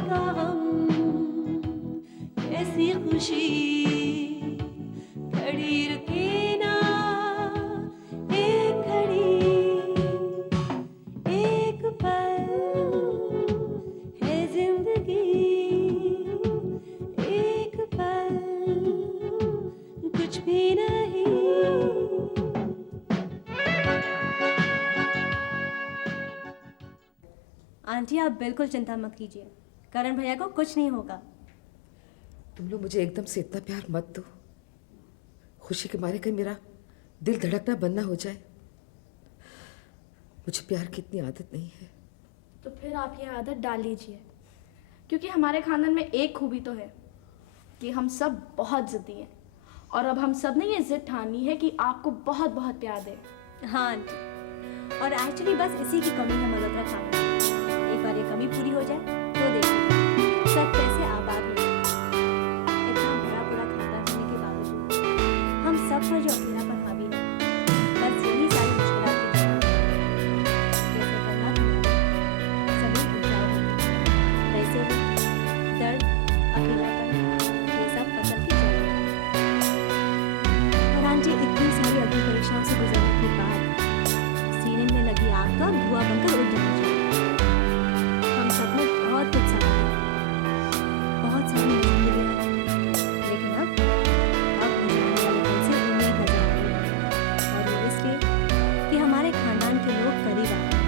का हम, कैसी खुशी खड़ी रुके ना एक घड़ी, एक पल है जिंदगी, एक पल कुछ भी नहीं। आंटी आप बिल्कुल चिंता मत कीजिए, करण भैया को कुछ नहीं होगा। तुम लोग मुझे एकदम से इतना प्यार मत दो, खुशी के मारे कहीं मेरा दिल धड़कना बंद ना हो जाए। मुझे प्यार की इतनी आदत नहीं है। तो फिर आप ये आदत डाल लीजिए, क्योंकि हमारे खानदान में एक खूबी तो है कि हम सब बहुत जिद्दी हैं, और अब हम सब ने ये जिद ठानी है कि आपको बहुत बहुत प्यार दें। हाँ आंटी, और एक्चुअली बस इसी की कमी है मल्होत्रा खानदान। एक बार ये कमी पूरी हो जाए तो देखिए सब कैसे आबाद हो जाए। इतना बड़ा बड़ा खानदान होने के बावजूद हम सब पर जो अकेलापन हावी है, बस यही सारी मुश्किलात की वजह है। जैसे करना भी जमीन उपजाऊ होती है, वैसे ही दर्द, अकेलापन, ये सब फसल की जरूरत है। और आंटी इतनी सारी अग्नि परीक्षाओं से गुजरने के बाद सीने में लगी आग का धुआं बनकर उड़ जाना चाहिए। हम सबने बहुत कुछ सहा है, बहुत सारी मुश्किलें हैं, लेकिन अब बुझाने वाले पल से उम्मीद नजर आ रही है। और वो इसलिए कि हमारे खानदान के लोग करीब आ रहे हैं।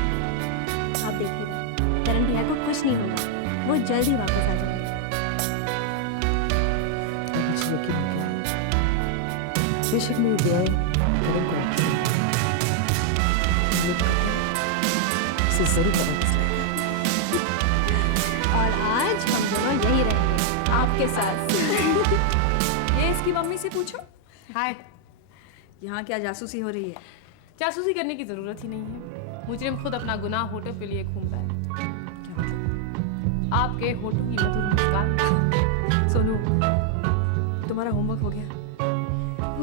आप देखिएगा, करण भैया को कुछ नहीं होगा, वो जल्द ही वापस आ जाएंगे। अब मुझे यकीन हो गया है, बेशक मेरी दुआएं करण को आती हैं, लेकिन उसे जरूर पता चलेगा। और आज हम दोनों यही रहेंगे आपके साथ। ये इसकी मम्मी से पूछो। हाय। यहाँ क्या जासूसी हो रही है? जासूसी करने की जरूरत ही नहीं है। मुजरिम खुद अपना गुनाह होठों पे लिए घूम रहा है। आपके होठों की मधुर मुस्कान। सोनू, तुम्हारा होमवर्क हो गया?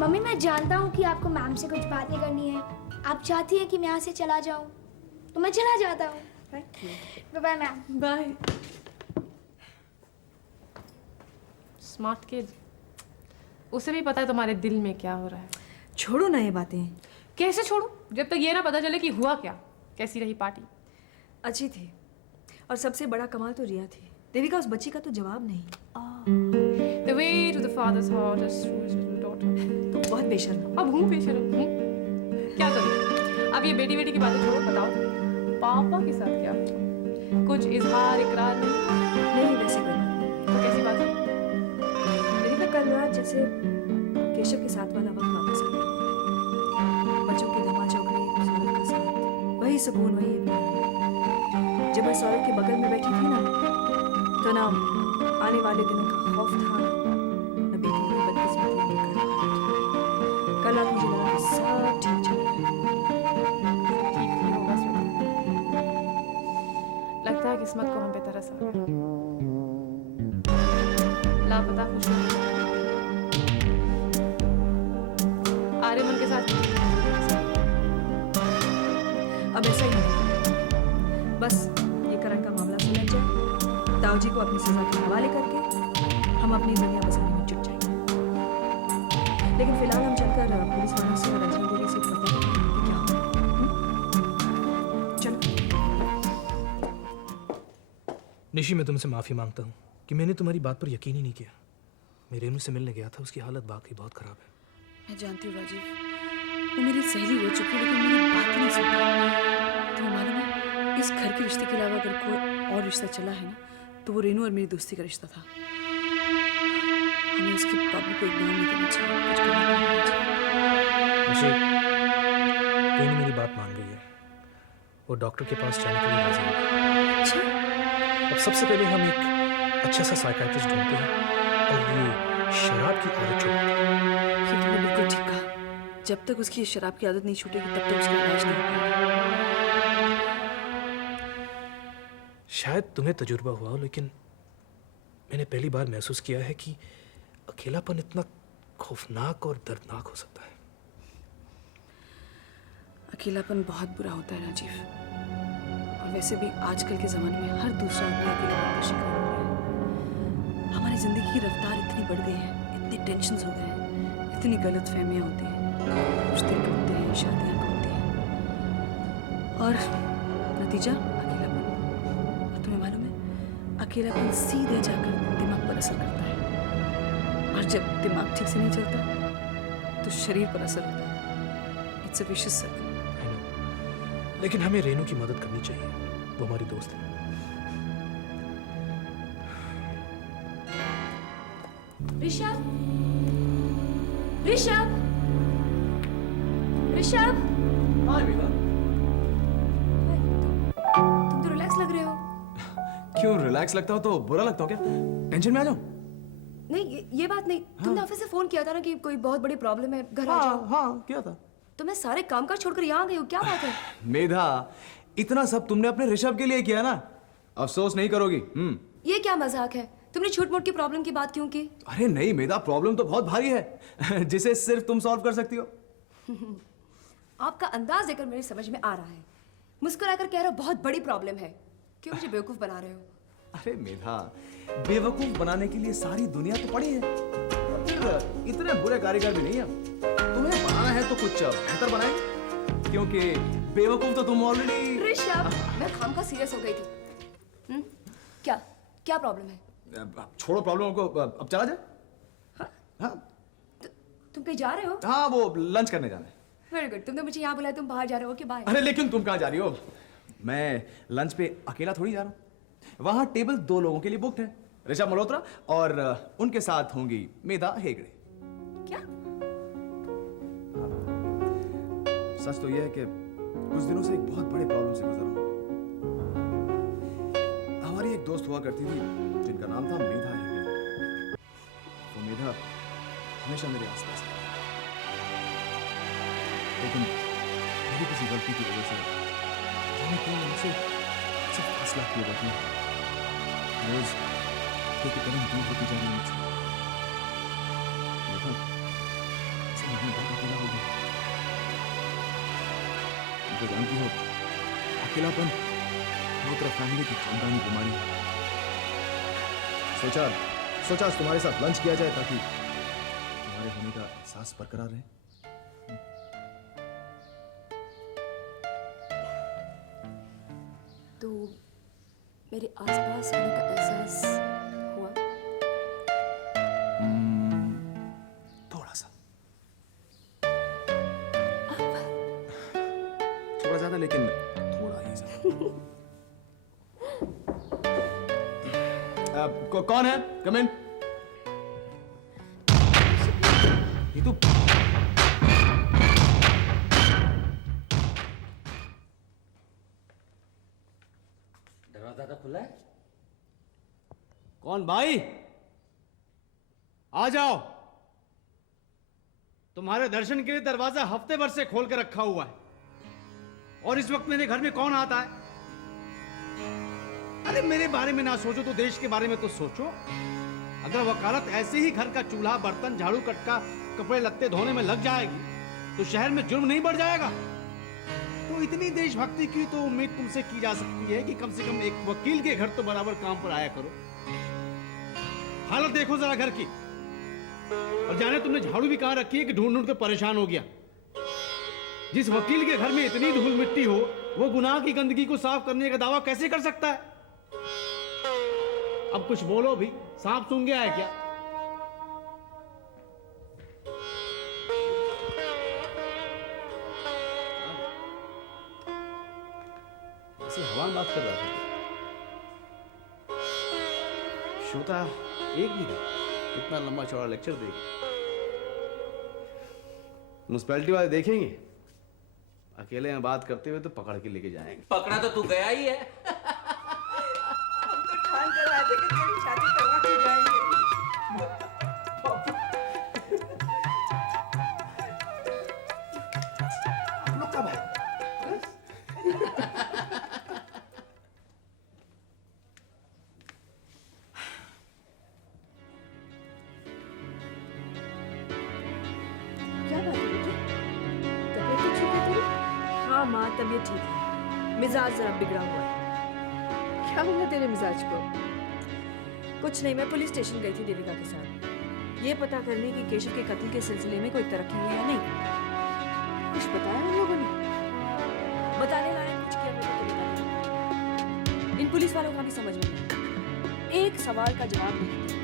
मम्मी मैं जानता हूँ कि आपको मैम से कुछ बातें करनी है। आप चाहती हैं कि मैं यहाँ से चला जाऊँ, तो मैं चला जाता हूँ। Bye bye ma'am. Bye. Smart kid. उसे भी पता है तुम्हारे दिल में क्या हो रहा है। छोड़ो ना ये बातें। कैसे छोड़ू, जब तक ये ना पता चले कि हुआ क्या। कैसी रही पार्टी? अच्छी थी, और सबसे बड़ा कमाल तो रिया थी। देविका उस बच्ची का तो जवाब नहीं। The way to the father's heart is through his little daughter. तो बहुत बेशर्म। अब हूँ बेशर्म हूँ। क्या करूँ? अब ये बेटी बेटी की बातें छोड़ो, बताओ पापा के साथ क्या? कुछ इजहार इकरार नहीं? नहीं, वैसे कोई बात नहीं। तो कैसी बात है? देविका कल रात जैसे केशव के साथ वाला वक्त वापस आ गया। बच्चों की धमा चौकड़ी, सौरभ का साथ, वही सुकून, वही इत्मीनान। जब मैं सौरभ के बगल में बैठी थी ना, तो ना आने वाले दिनों का खौफ था, न बेटी की बदकिस्मती की घबराहट। कल रात मुझे लगा कि सब ठीक चल रहा है। ठीक नहीं होगा स्मिता। लगता है किस्मत को हम पे तरस आ गया। लापता खुशी आर्यमन के साथ अब ऐसा ही नहीं, बस ये करण का मामला सुलझ जाए, ताऊ जी को अपनी सजा के हवाले करके हम अपनी दुनिया बसाने में जुट जाएंगे। लेकिन फिलहाल हम चलकर पुलिस वालों से और रजनी देवी से पता करें कि क्या हुआ। चलो। निशी, मैं तुमसे माफ़ी मांगता हूँ कि मैंने तुम्हारी बात पर यकीन ही नहीं किया। मैं रेनू से मिलने गया था, उसकी हालत वाकई बहुत ख़राब है। मैं जानती हूँ राजीव, वो मेरी सहेली हो चुकी है, लेकिन मेरी बात नहीं सुनती। तुम्हें मालूम है, इस घर के रिश्ते के अलावा अगर कोई और रिश्ता चला है ना, तो वो रेनू और मेरी दोस्ती का रिश्ता था। हमें उसके बाबू को इग्नोर नहीं करना चाहिए, कुछ करना नहीं चाहिए। वैसे रेनू मेरी बात मान गई है, वो डॉक्टर के पास जाने के लिए राजी है। अच्छा, अब सबसे पहले हम एक अच्छा सा साइकियाट्रिस्ट ढूंढते हैं और ये शराब की आदत छोड़ते हैं। ये तुमने बिल्कुल ठीक कहा। जब तक उसकी शराब की आदत नहीं छूटेगी, तब तक उसका इलाज नहीं हो पाएगा। शायद तुम्हें तजुर्बा हुआ हो, लेकिन मैंने पहली बार महसूस किया है कि अकेलापन इतना खौफनाक और दर्दनाक हो सकता है। अकेलापन बहुत बुरा होता है राजीव, और वैसे भी आजकल के ज़माने में हर दूसरा आदमी अकेलापन का शिकार हो रहा है। की रफ्तार इतनी बढ़ गई है, इतने टेंशन हो गए हैं, इतनी गलत फहमियाँ होती हैं, रिश्ते टूटते हैं, शादियाँ टूटती हैं और नतीजा अकेलापन। और तुम्हें मालूम है, अकेलापन सीधे जाकर दिमाग पर असर करता है और जब दिमाग ठीक से नहीं चलता तो शरीर पर असर होता है। It's a vicious circle. लेकिन हमें रेनू की मदद करनी चाहिए, वो हमारी दोस्त है। ऋषभ, ऋषभ, ऋषभ, हाय बेटा। तुम तो रिलैक्स लग रहे हो। क्यों रिलैक्स लगता हो तो बुरा लगता हो क्या? टेंशन में आ जाओ। नहीं ये बात नहीं, तुमने ऑफिस से फोन किया था ना कि कोई बहुत बड़ी प्रॉब्लम है, घर आ जाओ। हाँ क्या था? तो मैं सारे काम काज छोड़कर यहाँ आ गई हूँ, क्या बात है? मेधा, इतना सब तुमने अपने ऋषभ के लिए किया ना, अफसोस नहीं करोगी। ये क्या मजाक है? तुमने छोट मोट की प्रॉब्लम की बात क्यों की? अरे नहीं मेधा, प्रॉब्लम तो बहुत भारी है जिसे सिर्फ तुम सॉल्व कर सकती हो। आपका अंदाज देखकर मेरी समझ में आ रहा है। मुस्कुराकर कह रहे हो बहुत बड़ी प्रॉब्लम है, क्यों मुझे बेवकूफ बना रहे हो? अरे मेधा, बेवकूफ बनाने के लिए सारी दुनिया तो पड़ी है, और फिर इतने बुरे कारीगर भी नहीं है। तुम्हें बनाना है तो कुछ बेहतर बनाएंगे, क्योंकि बेवकूफ तो तुम ऑलरेडी। ऋषभ, मैं खामखा सीरियस हो गई थी। क्या क्या प्रॉब्लम है? छोड़ो प्रॉब्लम को, अब चला जाए। हाँ तुम कहीं जा रहे हो? हाँ, वो लंच करने जाना है। वेरी गुड, तुमने मुझे यहाँ बुलाया, तुम बाहर जा रहे हो कि बाय? अरे लेकिन तुम कहाँ जा रही हो? मैं लंच पे अकेला थोड़ी जा रहा हूँ। वहां टेबल 2 लोगों के लिए बुक्ड है, ऋषभ मल्होत्रा और उनके साथ होंगी मेधा हेगड़े। क्या? सच तो यह है कि कुछ दिनों से एक बहुत बड़े प्रॉब्लम से गुजर रहा हूँ। हमारी एक दोस्त हुआ करती थी जिनका नाम था मेधा हेगड़े। वो मेधा हमेशा मेरे आसपास थी, लेकिन मेरी किसी गलती की वजह से मैंने उनसे सिर्फ फासला किए बैठे। रोज एक कदम दूर होती जा रही मुझसे। मेधा, मैं बहुत अकेला हो गया। तो जानती हो, अकेलापन मल्होत्रा फैमिली की खानदानी बीमारी है। सोचा आज तुम्हारे साथ लंच किया जाए ताकि तुम्हारे होने का एहसास बरकरार रहे। तो मेरे आसपास होने का एहसास हुआ? थोड़ा सा, थोड़ा ज्यादा, लेकिन थोड़ा ही ज्यादा। कौन है? कम इन। ये तो दरवाजा तो खुला है। कौन भाई? आ जाओ। तुम्हारे दर्शन के लिए दरवाजा हफ्ते भर से खोल कर रखा हुआ है, और इस वक्त मेरे घर में कौन आता है? अरे मेरे बारे में ना सोचो तो देश के बारे में तो सोचो। अगर वकालत ऐसे ही घर का चूल्हा, बर्तन, झाड़ू, कटका, कपड़े लत्ते धोने में लग जाएगी तो शहर में जुर्म नहीं बढ़ जाएगा? तो इतनी देशभक्ति की तो उम्मीद तुमसे की जा सकती है कि कम से कम एक वकील के घर तो बराबर काम पर आया करो। हालत देखो जरा घर की, और जाने तुमने झाड़ू भी कहां रखी है कि ढूंढ ढूंढ के परेशान हो गया। जिस वकील के घर में इतनी धूल मिट्टी हो, वो गुनाह की गंदगी को साफ करने का दावा कैसे कर सकता है? अब कुछ बोलो भी, सांप सूंघ गया है क्या? ऐसे हवान बात कर रहा था। श्रोता एक भी नहीं, इतना लंबा चौड़ा लेक्चर देगी। म्युनिसिपैलिटी वाले देखेंगे, अकेले में बात करते हुए तो पकड़ के लेके जाएंगे। पकड़ा तो तू गया ही है। हम तो ठान कर आए थे कि तेरी शादी करवा के जाएंगे। आप लोग कब आए? क्या बात है बेटी? तबीयत तो ठीक है तेरी? हाँ माँ, तबीयत ठीक है, मिजाज जरा बिगड़ा हुआ है। क्या हुआ तेरे मिजाज को? कुछ नहीं, मैं पुलिस स्टेशन गई थी देविका के साथ, ये पता करने कि केशव के कत्ल के सिलसिले में कोई तरक्की हुई या नहीं। कुछ बताया उन लोगों ने? बताने लायक कुछ किया होगा तो बताइए। इन पुलिस वालों का भी समझ में नहीं आता। एक सवाल का जवाब नहीं देते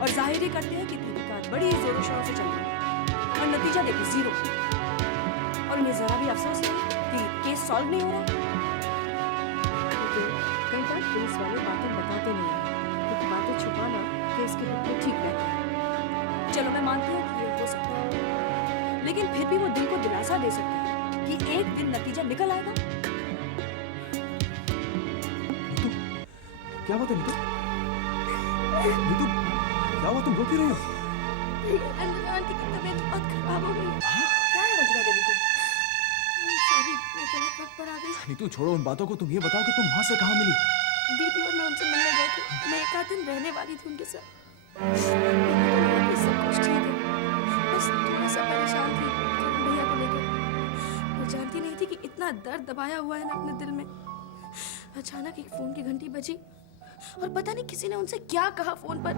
और जाहिर ही करते हैं कि तहकीकात बड़ी जोरों शोरों से चल रही है और नतीजा देखो 0। और उन्हें जरा भी अफसोस नहीं कि केस सॉल्व नहीं हो रहा है। तो कई बार पुलिस वाले बातें बताते नहीं हैं, क्योंकि बातें छुपाना केस के लिए ठीक रहता है। चलो मैं मानती हूँ कि ये हो सकता है, लेकिन फिर भी वो दिल को दिलासा दे सकते हैं कि एक दिन नतीजा निकल आएगा। नीतू, क्या बात है नीतू? नीतू, क्या हुआ, तुम रो क्यों रही हो? रंजना आंटी की तबीयत बहुत खराब हो गई। क्या है रंजना देवी को? सॉरी, मैं गलत वक्त पर आ गई। नीतू छोड़ो उन बातों को, तुम ये बताओ कि तुम वहां से कहाँ मिली? दीदी और मैं उनसे मिलने गए थे। मैं एक आध दिन रहने वाली थी उनके साथ। बाकी सब कुछ ठीक है, बस थोड़ा सा परेशान थी करण भैया को लेकर। मैं जानती नहीं थी कि इतना दर्द दबाया हुआ है ना अपने दिल में। अचानक एक फोन की घंटी बजी और पता नहीं किसी ने उनसे क्या कहा फोन पर।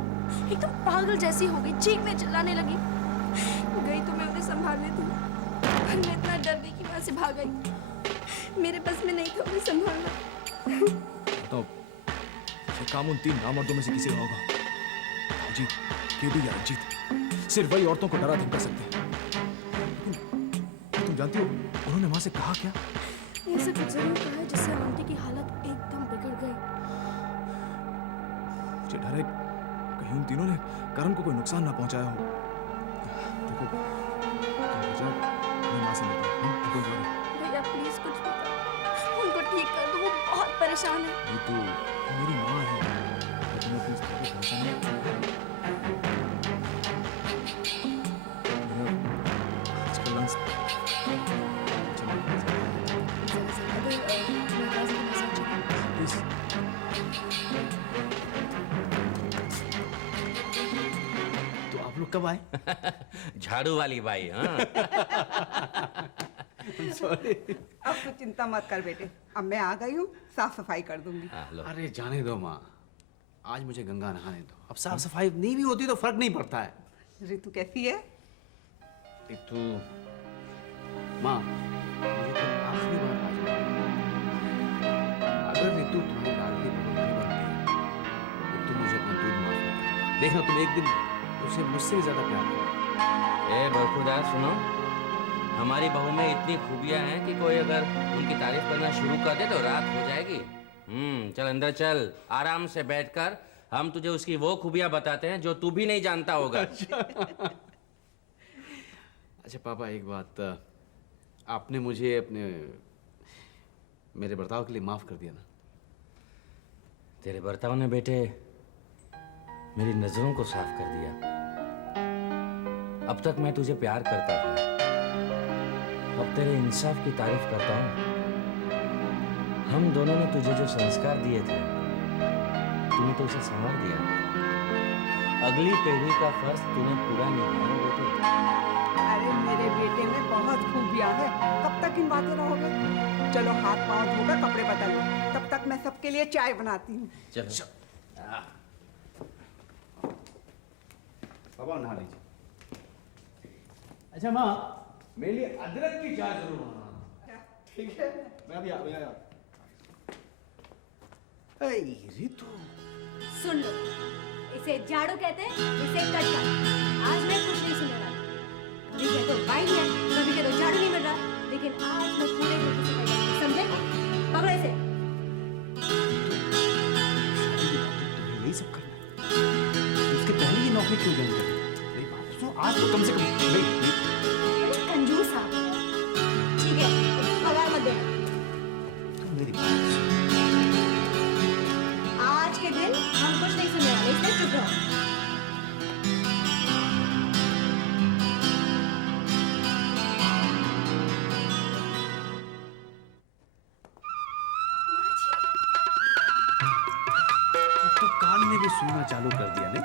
एकदम पागल जैसी हो गई, चीखने चिल्लाने लगी। गई तो मैं उन्हें संभालने थी, पर मैं इतना डर गई कि वहां से भाग गई। मेरे बस में नहीं था उन्हें संभालना। तो ये काम उन 3 नामर्दों में से किसी का होगा। अजीत, केबी या अजीत, सिर्फ वही औरतों को डरा धमका सकते हैं। लेकिन तुम जानती हो उन्होंने वहां से कहा क्या? ऐसा कुछ जरूर कहा है जिससे आंटी की हालत एकदम बिगड़ गई। मुझे डर है कहीं उन तीनों ने करण को कोई नुकसान ना पहुंचाया हो। देखो तुम जाओ, मैं मां से मिलता हूं। Don't worry. भैया प्लीज कुछ बताओ, उनको ठीक कर दो, वो बहुत परेशान है। ये तो मेरी माँ है, लेकिन अपनी स्थिति को भरोसा नहीं करती। मेरा आजकल लंग्स प्लीज। तो आप लोग कब आए? झाड़ू वाली बाई, हाँ। सॉरी। अब तो चिंता मत कर बेटे, अब मैं आ गई हूँ, साफ सफाई कर दूंगी। हाँ, लो। अरे जाने दो माँ, आज मुझे गंगा नहाने दो। अब साफ सफाई नहीं भी होती तो फर्क नहीं पड़ता है। ऋतु कैसी है? ऋतु, माँ मुझे तो आखिरी बार आज अगर ऋतु तुम्हारी लाडली बहू नहीं बनती तो तुम मुझे अपना दूध माफ कर। देखना तुम एक दिन उसे मुझसे भी ज्यादा प्यार करो। ए बरखुदा, सुनो, हमारी बहू में इतनी खूबियां हैं कि कोई अगर उनकी तारीफ करना शुरू कर दे तो रात हो जाएगी। चल अंदर चल, आराम से बैठकर हम तुझे उसकी वो खूबियां बताते हैं जो तू भी नहीं जानता होगा। अच्छा पापा, एक बात, आपने मुझे अपने मेरे बर्ताव के लिए माफ कर दिया ना? तेरे बर्ताव ने बेटे मेरी नजरों को साफ कर दिया। अब तक मैं तुझे प्यार करता था, अब तेरे इंसाफ की तारीफ करता हूँ। हम दोनों ने तुझे जो संस्कार दिए थे, तूने तो उसे संवार दिया। अगली पीढ़ी का फर्ज तूने पूरा निभाया बेटे। अरे मेरे बेटे में बहुत खूबियाँ है, कब तक इन बातें रहोगे? चलो हाथ पाँव धोकर कपड़े बदल लो, तब तक मैं सबके लिए चाय बनाती हूँ। चलो। पापा नहा लीजिए। अच्छा माँ, मेरे लिए अदरक की चाय जरूर बनाना। ठीक है, मैं अभी आया। ऋतु, सुन लो, इसे झाड़ू कहते हैं, इसे कटका। आज मैं कुछ नहीं सुनने वाली। कभी कह दो बाई नहीं है, कभी कह दो झाड़ू नहीं मिल रहा, लेकिन आज मैं पूरे घर की सफाई करूंगी, समझे? पकड़ो इसे। तुम्हें यही सब करना है? उसके पहले ही नौकरी क्यों ज्वाइन कर दी? मेरी बात सुनो, आज तो कम से कम नहीं। कंजूस आप हो। ठीक है, पगार मत देना। तुम मेरी बात सुनो। आज के दिन हम कुछ नहीं सुनने वाले, इसलिए चुप रहो। अब तो कान ने भी सुनना चालू कर दिया नहीं?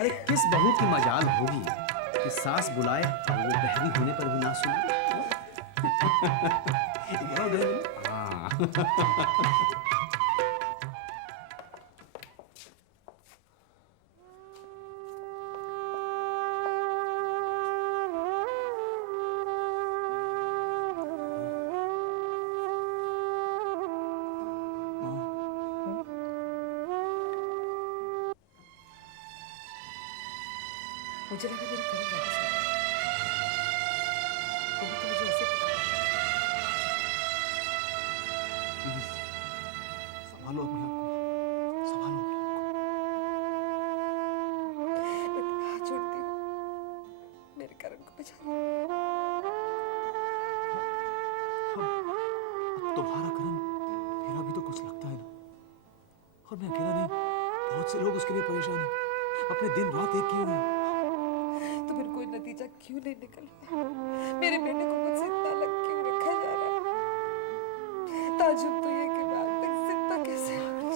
अरे किस बहू की मजाल होगी कि सास बुलाए और वो बहरी होने पर भी ना सुने? हाँ। मुझे लगा मेरी करण वापस आ गई। कभी तो मुझे ऐसे प्लीज संभालो अपने आप को, संभालो अपने आप मैं तुम्हें हाथ जोड़ती हूँ, मेरे करण को बचा लो। अब तुम्हारा करण मेरा भी तो कुछ लगता है ना, और मैं अकेला नहीं, बहुत से लोग उसके लिए परेशान हैं, अपने दिन रात एक किए हुए हैं। तो फिर कोई नतीजा क्यों नहीं निकल रहा? मेरे बेटे को मुझसे इतना अलग क्यों रखा जा रहा है? ताजुब तो ये कि मैं आज तक जिंदा कैसे आ गई।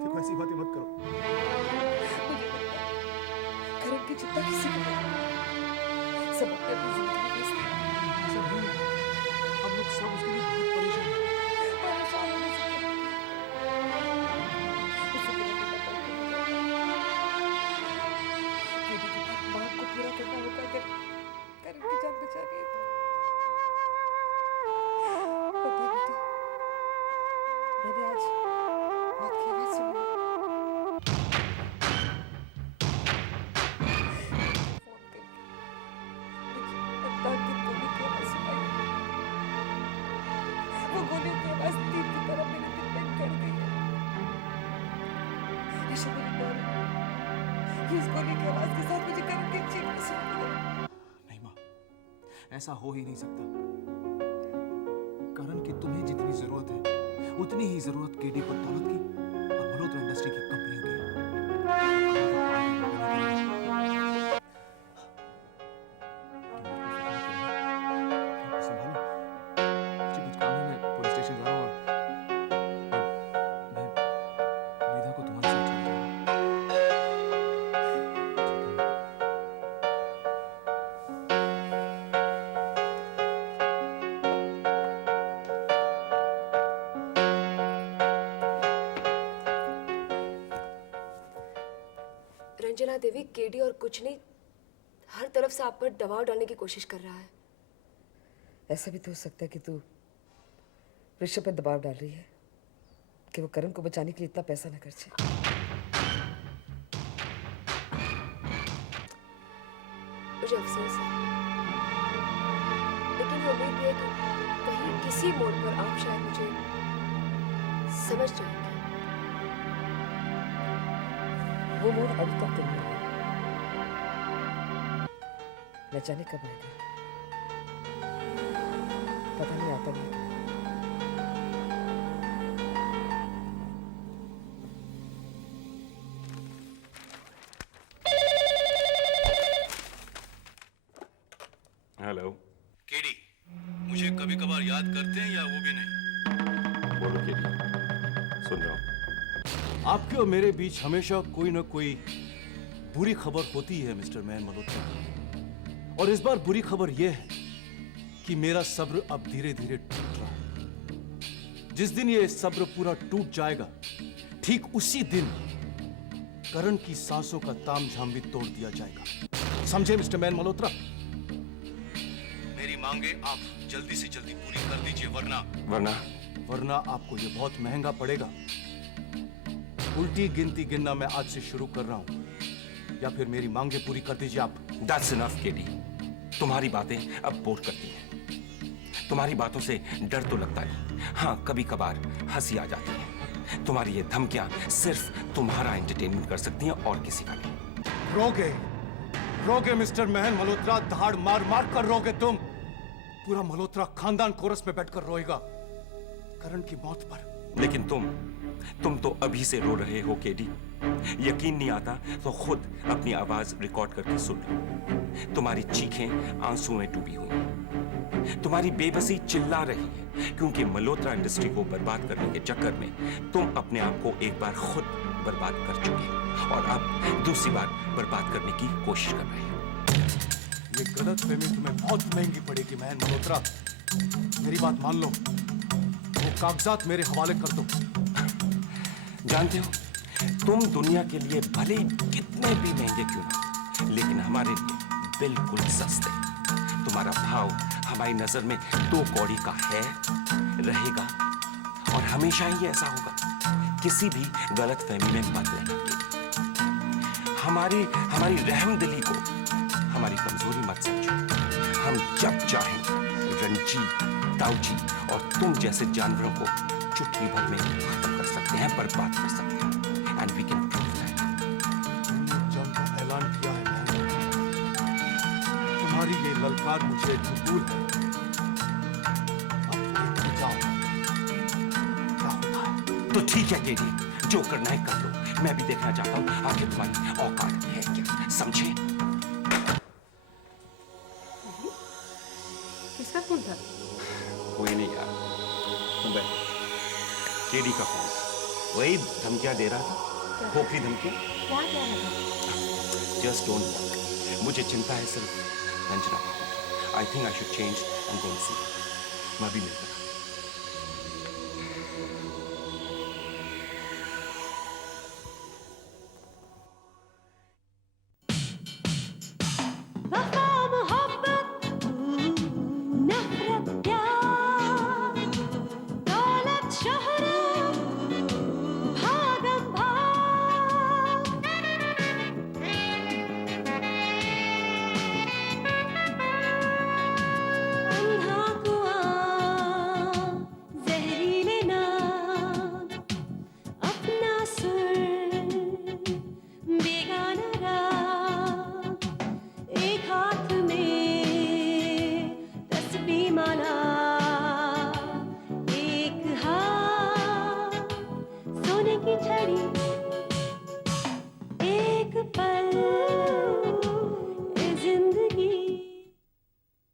देखो ऐसी बातें मत करो। मुझे पता है, करण की चिंता किसी को नहीं है। सब अपनी अपनी जिंदगी में व्यस्त हैं। ऐसा नहीं है। हम लोग सब उसके लिए बहुत परेशान हैं। परेशान होने से क्या? इससे बिना बिना केडी की बात माँ को पूरा करना होगा अगर करण की जान बचानी है तो। पता है बेटा, मैंने आज मौत की आवाज सुनी। फोन करके मुझे अंधाधुंध गोली की आवाज सुनाई। वो गोली की आवाज तीर की तरह मेरे दिल में गड़ गई है। ऐसा मेरी डर है कि उस गोली की आवाज के साथ मुझे करण की चीख सुनाई पड़े। नहीं माँ, ऐसा हो ही नहीं सकता। करण की तुम्हें जितनी जरूरत है उतनी ही जरूरत केडी को दौलत की और मल्होत्रा इंडस्ट्री की कंपनियों की है। संभालो, मुझे कुछ काम है, मैं पुलिस स्टेशन जा रहा हूँ और मैं निधा को तुम्हारे साथ छोड़ दूंगा। रंजना देवी, केडी और कुछ नहीं हर तरफ से आप पर दबाव डालने की कोशिश कर रहा है। ऐसा भी तो हो सकता है कि तू ऋषभ पर दबाव डाल रही है कि वो करण को बचाने के लिए इतना पैसा न खर्चे। मुझे अफसोस है, लेकिन उम्मीद है कि कहीं किसी मोड़ पर आप शायद मुझे समझ जाएंगे। वो मोड़ अभी तक तो नहीं आया, न जाने कब आएगा, पता नहीं आता नहीं। हेलो केडी, मुझे कभी कभार याद करते हैं या वो भी नहीं? बोलो केडी, सुन रहा हूँ। आपके और मेरे बीच हमेशा कोई ना कोई बुरी खबर होती है मिस्टर मैन मल्होत्रा, और इस बार बुरी खबर यह है कि मेरा सब्र अब धीरे धीरे टूट रहा है। जिस दिन ये सब्र पूरा टूट जाएगा, ठीक उसी दिन करण की सांसों का तामझाम भी तोड़ दिया जाएगा। समझे मिस्टर मैन मल्होत्रा? मेरी मांगे आप जल्दी से जल्दी पूरी कर दीजिए, वरना आपको ये बहुत महंगा पड़ेगा। उल्टी गिनती गिनना मैं आज से शुरू कर रहा हूं, या फिर मेरी मांगे पूरी कर दीजिए आप। That's enough, KD. तुम्हारी बातें अब बोर करती हैं। तुम्हारी बातों से डर तो लगता है, हाँ कभी कभार हंसी आ जाती है। तुम्हारी ये धमकियां सिर्फ तुम्हारा एंटरटेनमेंट कर सकती हैं और किसी का नहीं। रोगे मिस्टर महन मल्होत्रा, धाड़ मार मार कर रोगे तुम। पूरा मल्होत्रा खानदान कोरस में बैठकर रोएगा करण की मौत पर। लेकिन तुम तो अभी से रो रहे हो केडी। यकीन नहीं आता तो खुद अपनी आवाज रिकॉर्ड करके सुन लो। तुम्हारी चीखें आंसू में डूबी हुई, तुम्हारी बेबसी चिल्ला रही है, क्योंकि मल्होत्रा इंडस्ट्री को बर्बाद करने के चक्कर में तुम अपने आप को एक बार खुद बर्बाद कर चुके हो और अब दूसरी बार बर्बाद करने की कोशिश कर रहे हो। ये गलतफहमी तुम्हें बहुत महंगी पड़ेगी महन मल्होत्रा। मेरी बात मान लो, वो कागजात मेरे हवाले कर दो। जानते हो, तुम दुनिया के लिए भले कितने भी महंगे क्यों ना, लेकिन हमारे लिए बिल्कुल सस्ते। तुम्हारा भाव हमारी नजर में 2 कौड़ी का है, रहेगा और हमेशा ही ऐसा होगा। किसी भी गलत फहमी में मत रहना। हमारी हमारी रहमदिली को हमारी कमजोरी मत समझो। हम जब चाहें रंजीत, ताऊजी और तुम जैसे जानवरों को चुटकी भर में खत्म कर सकते हैं, बर्बाद कर सकते हैं। And we can prove that. जंग का ऐलान किया है बहन। तुम्हारी ये ललकार मुझे कबूल है। अब देखो जाओ क्या होता है। तो ठीक है केडी, जो करना है कर लो। मैं भी देखना चाहता हूँ आखिर तुम्हारी औकात है क्या, समझे? किसका फोन था? कोई नहीं यार, तुम बैठ। केडी का फोन, वही धमकियां दे रहा था, खोखली धमकियां। क्या क्या है? Just don't walk. मुझे चिंता है सिर्फ Ranjana. I think I should change and go see. मैं भी मिलता हूँ।